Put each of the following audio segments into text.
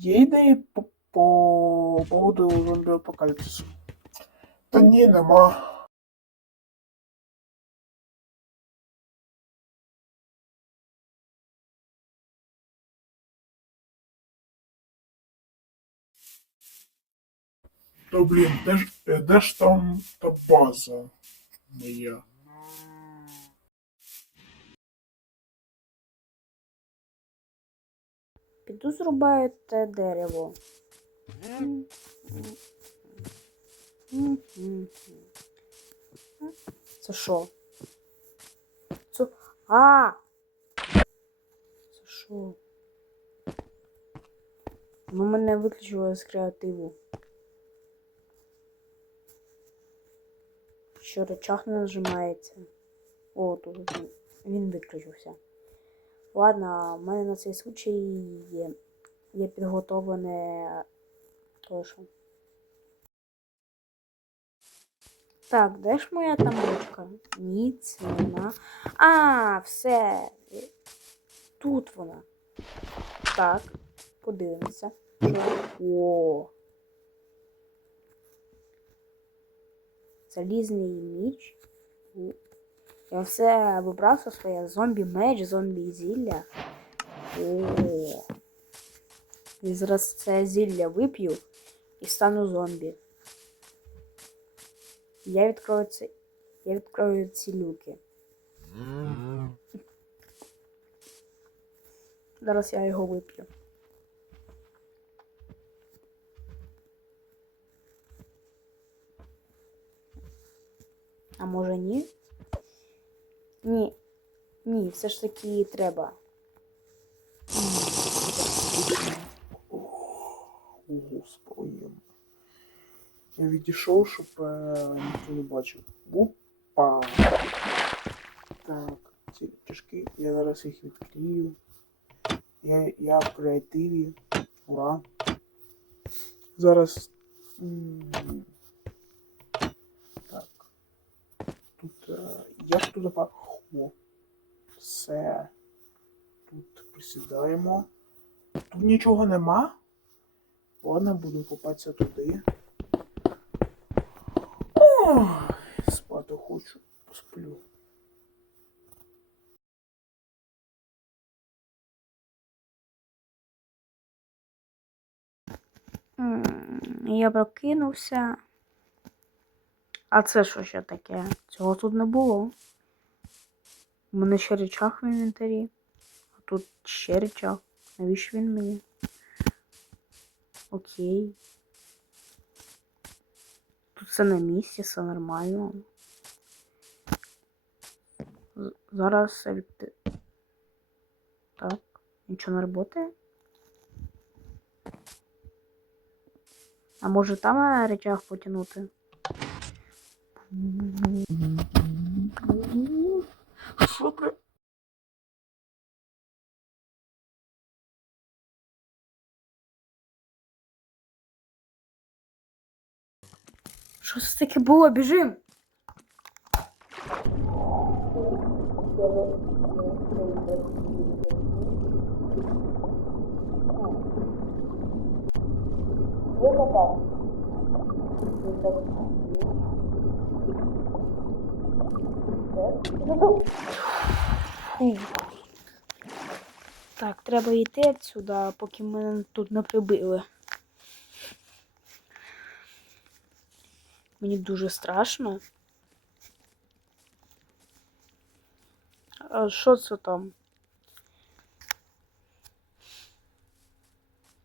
Є ідеї по, по поводу зомбі-апокаліпсису? Та ні, нема. Та блін, де ж, е, де ж там та база моя? Піду зрубаю те дерево. Це що? Це... А! Це що? Ну мене виключило з креативу. Що речах не нажимається. О, тут він, він виключився. Ладно, в мене на цей случай є, є підготовлене тощо. Так, де ж моя табличка? Ні, це вона. А, все. Тут вона. Так, подивимося. О. Залізний міч. Я все вибрав все своє зомбі меч, зомбі зілля. О. І зараз це зілля вип'ю і стану зомбі. Я відкрою це. Я відкрою ці люки. Зараз я його вип'ю. А може ні? Ні. Ні, все ж таки треба. Господи. Я відійшов, щоб е, ніхто не бачив. Опа. Так, ці тяжкі. Я зараз їх відкрию. Я, я в креативі. Ура. Зараз. Так. Тут. Е, як туди па. О. Все. Тут присідаємо. Тут нічого нема. Ладно, буду купатися туди. Ой, спати хочу, посплю. Я прокинувся. А це що ще таке? Цього тут не було. У мене ще речах в інвентарі. А тут ще речах. Навіщо він мені? Окей. Тут все на місці, все нормально. Зараз. Так, нічого не працює? А може там речах потягнути? Що це таке було? Біжим! Так, треба йти відсюди, поки мене тут не прибили. Мені дуже страшно. А що це там?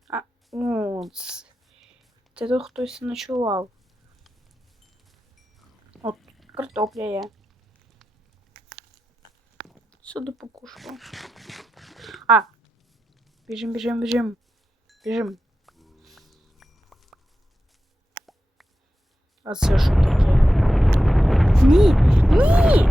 А, о, це, це тут хтось ночував. От, картопля є. Сюди покушала. А! Біжим, біжим, біжим. Біжим. А це що таке? Ні! Ні!